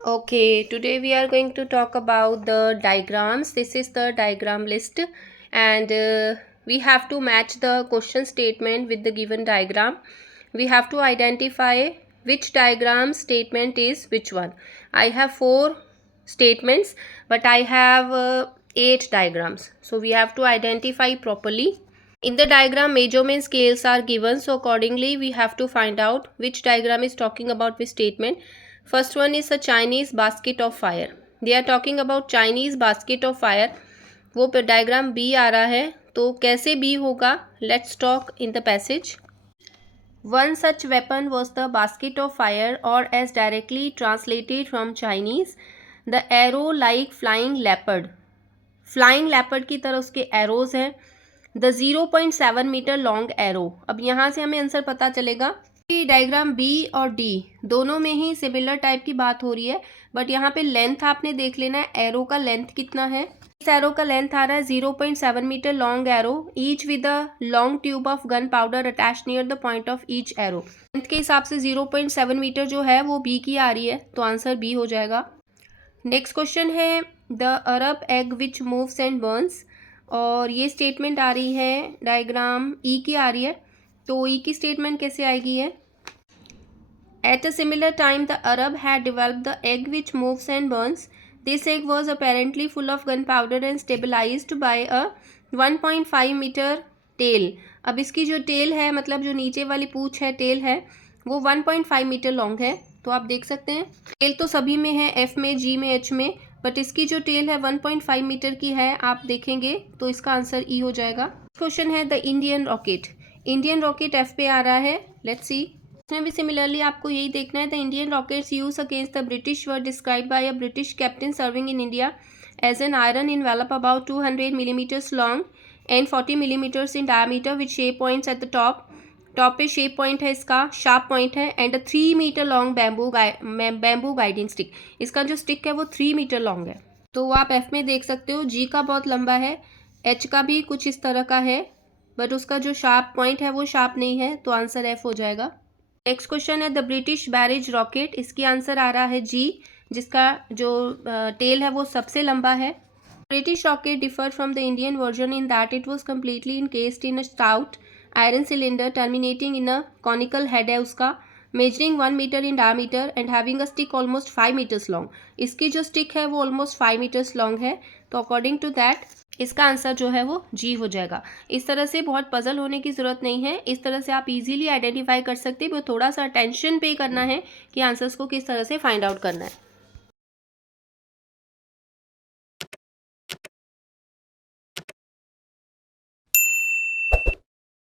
Okay, today we are going to talk about the diagrams. This is the diagram list, and we have to match the question statement with the given diagram. We have to identify which diagram statement is which one. I have four statements, but I have eight diagrams. So we have to identify properly. In the diagram, measurement scales are given, so accordingly we have to find out which diagram is talking about which statement. First one is a Chinese basket of fire. They are talking about Chinese basket of fire. वो diagram B आ रहा है, तो कैसे B होगा, let's talk in the passage. One such weapon was the basket of fire, or as directly translated from Chinese, the arrow like flying leopard. Flying leopard की तरह उसके arrows हैं. The 0.7 metre long arrow. अब यहाँ से हमें answer पता चलेगा कि डायग्राम बी और डी दोनों में ही सिमिलर टाइप की बात हो रही है, बट यहाँ पे लेंथ आपने देख लेना है, एरो का लेंथ कितना है. इस एरो का लेंथ आ रहा है 0.7 metre long arrow, each with a long tube of gun powder attach near the point of each arrow. Length के हिसाब से 0.7 मीटर जो है वो बी की आ रही है, तो आंसर बी हो जाएगा. नेक्स्ट क्वेश्चन है the Arab egg which moves and Burns, और ये स्टेटमेंट आ रही है डायग्राम ई की आ रही है, तो ई की स्टेटमेंट कैसे आएगी है. At a similar time the Arab had developed the egg which moves and burns. This egg was apparently full of gun powder and stabilised by a 1.5 metre tail. अब इसकी जो टेल है, मतलब जो नीचे वाली पूंछ है, टेल है, वो 1.5 मीटर लॉन्ग है. तो आप देख सकते हैं टेल तो सभी में है, एफ में, जी में, एच में, बट इसकी जो टेल है 1.5 मीटर की है. आप देखेंगे तो इसका आंसर ई हो जाएगा. क्वेश्चन है the Indian rocket. Indian rocket F पे आ रहा है, लेट्स सी. इसमें भी सिमिलरली आपको यही देखना है. The Indian rockets use against the British war describe by a British captain serving in India as an iron envelope about 200 millimeters long and 40 millimeters in diameter with shape points at the top. Top पे shape point है, इसका sharp point है, and 3 metre long bamboo guiding stick. इसका जो stick है वो 3 metre long है. तो वो आप एफ में देख सकते हो. जी का बहुत लंबा है, एच का भी कुछ इस तरह का है, बट उसका जो शार्प पॉइंट है वो शार्प नहीं है, तो आंसर एफ हो जाएगा. नेक्स्ट क्वेश्चन है द ब्रिटिश बैरेज रॉकेट. इसकी आंसर आ रहा है जी, जिसका जो टेल है वो सबसे लंबा है. British rocket differ from the Indian version in that it was completely encased in a stout iron cylinder terminating in a conical head है उसका, measuring 1 metre in diameter and having a stick almost 5 metres long. इसकी जो stick है वो almost 5 metres long है, तो according to that इसका answer जो है वो जी हो जाएगा. इस तरह से बहुत पजल होने की ज़रूरत नहीं है, इस तरह से आप इजीली आइडेंटिफाई कर सकते हैं, वो थोड़ा सा अटेंशन पे करना है कि आंसर्स को किस तरह से फाइंड आउट करना है.